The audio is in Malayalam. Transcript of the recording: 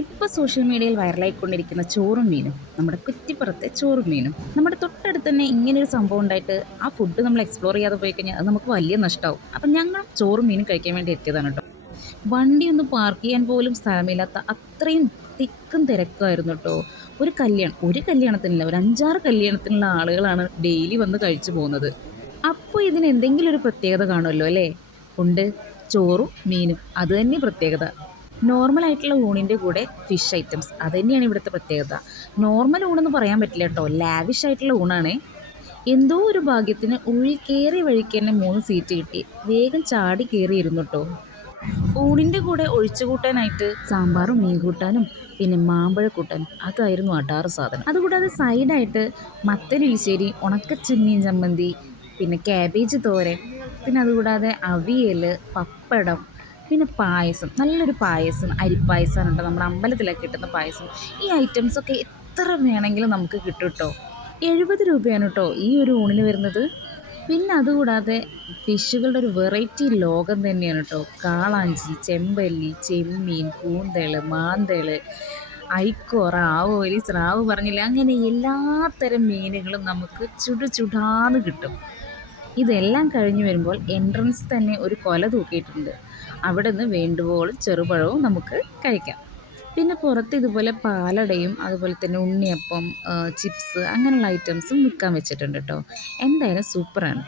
ഇപ്പോൾ സോഷ്യൽ മീഡിയയിൽ വൈറലായിക്കൊണ്ടിരിക്കുന്ന ചോറും മീനും, നമ്മുടെ കുറ്റിപ്പുറത്തെ ചോറും മീനും. നമ്മുടെ തൊട്ടടുത്ത് തന്നെ ഇങ്ങനൊരു സംഭവം ഉണ്ടായിട്ട് ആ ഫുഡ് നമ്മൾ എക്സ്പ്ലോർ ചെയ്യാതെ പോയി കഴിഞ്ഞാൽ അത് നമുക്ക് വലിയ നഷ്ടമാവും. അപ്പം ഞങ്ങൾ ചോറും മീനും കഴിക്കാൻ വേണ്ടി എത്തിയതാണ് കേട്ടോ. വണ്ടി ഒന്ന് പാർക്ക് ചെയ്യാൻ പോലും സ്ഥലമില്ലാത്ത അത്രയും തിക്കും തിരക്കുമായിരുന്നു കേട്ടോ. ഒരു കല്യാണത്തിനില്ല, ഒരു 5-6 കല്യാണത്തിനുള്ള ആളുകളാണ് ഡെയിലി വന്ന് കഴിച്ചു പോകുന്നത്. അപ്പോൾ ഇതിന് എന്തെങ്കിലും ഒരു പ്രത്യേകത കാണുമല്ലോ അല്ലേ? ഉണ്ട്, ചോറും മീനും, അത് തന്നെ പ്രത്യേകത. നോർമൽ ആയിട്ടുള്ള ഊണിൻ്റെ കൂടെ ഫിഷ് ഐറ്റംസ്, അത് തന്നെയാണ് ഇവിടുത്തെ പ്രത്യേകത. നോർമൽ ഊണെന്ന് പറയാൻ പറ്റില്ല കേട്ടോ, ലാവിഷ് ആയിട്ടുള്ള ഊണാണേ. എന്തോ ഒരു ഭാഗ്യത്തിന് ഉള്ളിൽ കയറിയ വഴിക്ക് തന്നെ 3 സീറ്റ് കിട്ടി. വേഗം ചാടി കയറിയിരുന്നു കേട്ടോ. ഊണിൻ്റെ കൂടെ ഒഴിച്ചുകൂട്ടാനായിട്ട് സാമ്പാറും മീൻ കൂട്ടാനും പിന്നെ മാമ്പഴ കൂട്ടാനും അതായിരുന്നു അടാറ് സാധനം. അതുകൂടാതെ സൈഡായിട്ട് മത്തനെലിശ്ശേരി, ഉണക്കച്ചെമ്മീൻ ചമ്മന്തി, പിന്നെ കാബേജ് തോരൻ, പിന്നെ അതുകൂടാതെ അവിയൽ, പപ്പടം, പിന്നെ പായസം, നല്ലൊരു പായസം, അരിപ്പായസമാണ് കേട്ടോ, നമ്മുടെ അമ്പലത്തിലൊക്കെ കിട്ടുന്ന പായസം. ഈ ഐറ്റംസൊക്കെ എത്ര വേണമെങ്കിലും നമുക്ക് കിട്ടും കേട്ടോ. 70 രൂപയാണ് കേട്ടോ ഈ ഒരു ഊണിന് വരുന്നത്. പിന്നെ അതുകൂടാതെ ഫിഷുകളുടെ ഒരു വെറൈറ്റി ലോകം തന്നെയാണ് കേട്ടോ. കാളാഞ്ചി, ചെമ്പല്ലി, ചെമ്മീൻ, കൂന്തൾ, മാന്തൾ, ഐക്കോറ, ആവോലി, സ്രാവ് പറഞ്ഞില്ല, അങ്ങനെ എല്ലാത്തരം മീനുകളും നമുക്ക് ചുടാന്ന് കിട്ടും. ഇതെല്ലാം കഴിഞ്ഞ് വരുമ്പോൾ എൻട്രൻസ് തന്നെ ഒരു കൊല തൂക്കിയിട്ടുണ്ട്. അവിടെ നിന്ന് വേണ്ടുവോളം ചെറുപഴവും നമുക്ക് കഴിക്കാം. പിന്നെ പുറത്ത് ഇതുപോലെ പാലടയും അതുപോലെ തന്നെ ഉണ്ണിയപ്പം, ചിപ്സ് അങ്ങനെയുള്ള ഐറ്റംസും വിൽക്കാൻ വെച്ചിട്ടുണ്ട് കേട്ടോ. എന്തായാലും സൂപ്പറാണ്.